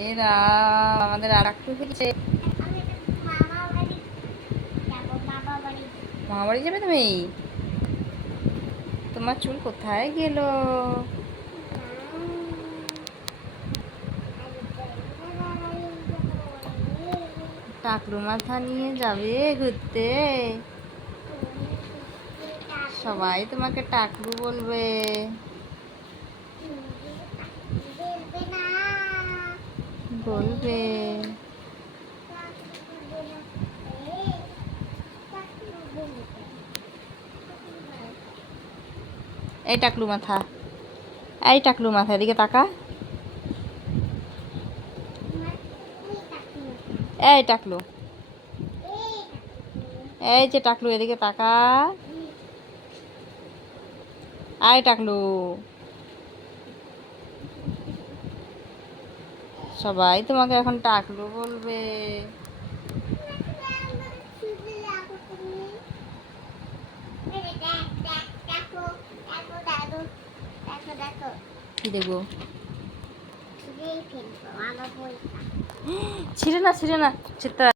এরা আমাদের আর একটু হচ্ছে। মামা বাড়ি যাবে তুমি? তোমার চুল কোথায় গেল? টাকলু মাথা নিয়ে যাবে ঘুরতে? সবাই তোমাকে টাকলু বলবে। বলবে। এই টাকলু মাথা, এই টাকলু মাথা, এদিকে তাকা। এই টাকলু, এই যে টাকলু, এদিকে তাকা। এই টাকলু, সবাই তোমাকে এখন টাকলু বলবে। কি দেখবো? ছিঁড়ে না, ছিঁড়ে না, চিত্রা।